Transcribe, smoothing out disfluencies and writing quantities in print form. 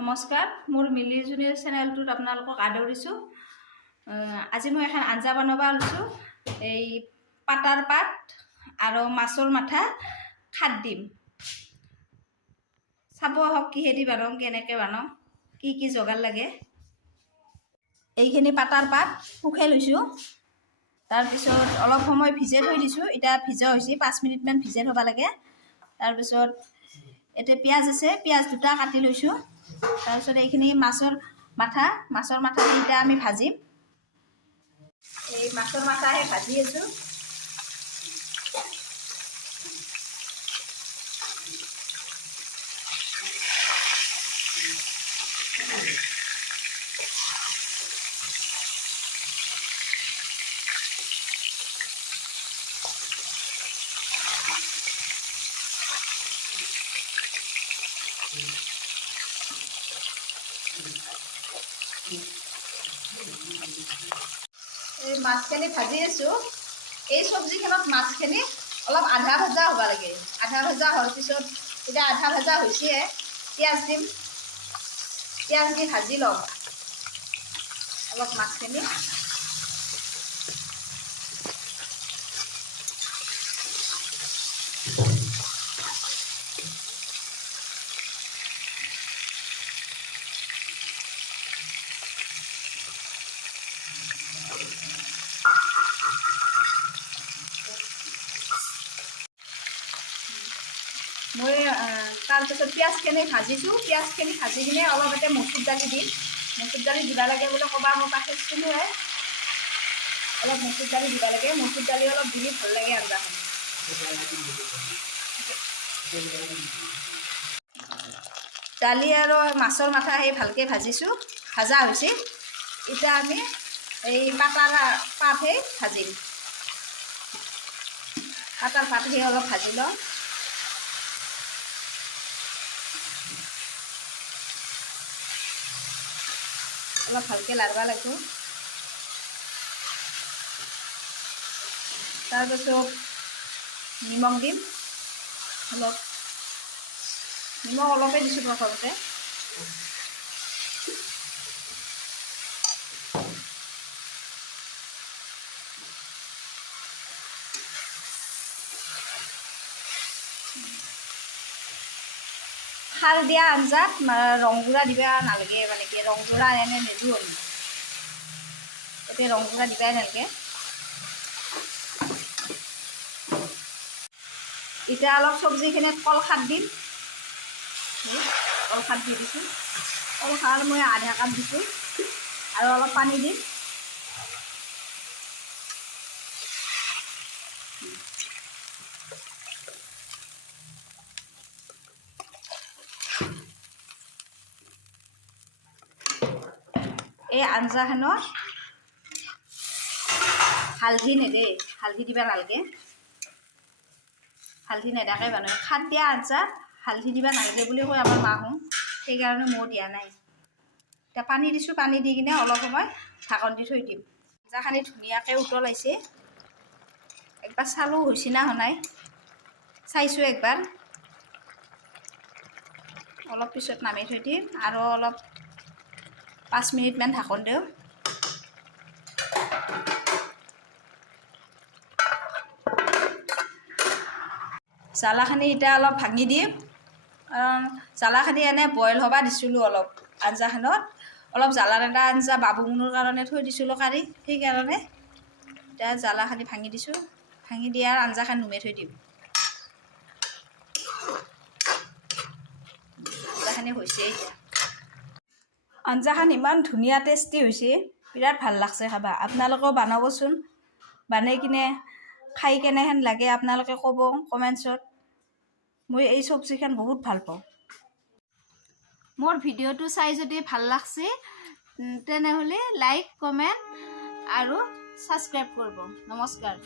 নমস্কাৰ, মোৰ মিলি জুনিয়ৰ চেনেলটোত আপোনালোকক আদৰিছোঁ। আজি মই এখন আঞ্জা বনাব লৈছোঁ। এই পাতাৰ পাত আৰু মাছৰ মাথা খাৰ দিম। চাব আহক কিহেদি বনাওঁ, কেনেকৈ বনাওঁ, কি যোগাৰ লাগে। এইখিনি পাতাৰ পাত শুকাই লৈছোঁ। তাৰপিছত অলপ সময় ভিজাই থৈ দিছোঁ। এতিয়া ভিজা হৈছে, 5 মিনিটমান ভিজাই থ'ব লাগে। তাৰপিছত এতিয়া পিঁয়াজ আছে, পিঁয়াজ দুটা কাটি লৈছোঁ। তাৰপিছত এইখিনি মাছৰ মাথাখিনি এতিয়া আমি ভাজিম। এই মাছৰ মাথাহে ভাজি আছোঁ। এই মাছখিনি ভাজি আছোঁ। এই চব্জিখনত মাছখিনি অলপ আধা ভজা হ'ব লাগে। আধা ভজা হোৱাৰ পিছত এতিয়া আধা ভজা হৈছে, পিঁয়াজ দিম। পিঁয়াজ দি ভাজি ল'ম অলপ মাছখিনি। মই তাৰপিছত পিঁয়াজখিনি ভাজিছোঁ। পিঁয়াজখিনি ভাজি কিনে অলপ এতিয়া মচুৰ দালি দিম। মচুৰ দালি দিব লাগে বুলি ক'বা মই পাঠিছিলোঁ। অলপ মচুৰ দালি দিব লাগে। মচুৰ দালি অলপ দিলে ভাল লাগে আঞ্জাখন। দালি আৰু মাছৰ মাথা সেই ভালকৈ ভাজিছোঁ, ভাজা হৈছে। এতিয়া আমি এই পাতাৰ পাতহে ভাজিম। পাতাৰ পাতহে অলপ ভাজি লওঁ। অলপ ভালকৈ লাৰিব লাগিব। তাৰপিছত নিমখ দিম অলপ। নিমখ অলপেই দিছোঁ প্ৰথমতে। খাৰ দিয়া আঞ্জাত ৰংগুড়া দিব নালাগে, মানে কি ৰংগুড়া এনে নিদিওঁ আমি। এতিয়া ৰংগুড়া দিবাই নালাগে। এতিয়া অলপ চব্জিখিনিত কলখাৰ দিম। কলখাৰ দি দিছোঁ। কলখাৰ মই আধা কাপ দিছোঁ আৰু অলপ পানী দিম। এই আঞ্জাখনত হালধি নেদে, হালধি দিব নালাগে। হালধি নেদাকৈ বনায়। খাৰ দিয়া আঞ্জাত হালধি দিব নালাগে বুলি কয় আমাৰ মাহঁত, সেইকাৰণে মই দিয়া নাই। এতিয়া পানী দিছোঁ, পানী দি কিনে অলপ সময় ঢাকন দি থৈ দিম। আঞ্জাখিনি ধুনীয়াকৈ উতলাইছে। একবাৰ চালোঁ হৈছে না হোৱা নাই, চাইছোঁ একবাৰ। অলপ পিছত নামি থৈ দিম আৰু অলপ 5 মিনিটমান ঢাকন দিওঁ। জ্বালাখিনি এতিয়া অলপ ভাঙি দিম। জ্বালাখিনি এনে বইল হ'ব দিছিলোঁ অলপ। আঞ্জাখনত অলপ জ্বালাৰ এটা আঞ্জা বাবুমনৰ কাৰণে থৈ দিছিলোঁ কাঢ়ি, সেইকাৰণে এতিয়া জ্বালাখিনি ভাঙি দিছোঁ। ভাঙি দিয়াৰ আঞ্জাখন নুমাই থৈ দিম। আঞ্জাখিনি হৈছে এতিয়া। আঞ্জাখন ইমান ধুনীয়া টেষ্টি হৈছে, বিৰাট ভাল লাগছে খাবা। আপোনালোকেও বনাবচোন। বনাই কিনে খাই কেনেহেন লাগে আপোনালোকে ক'ব কমেণ্টছত। মই এই চব্জিখন বহুত ভাল পাওঁ। মোৰ ভিডিঅ'টো চাই যদি ভাল লাগছে তেনেহ'লে লাইক, কমেণ্ট আৰু ছাবস্ক্ৰাইব কৰিব। নমস্কাৰ।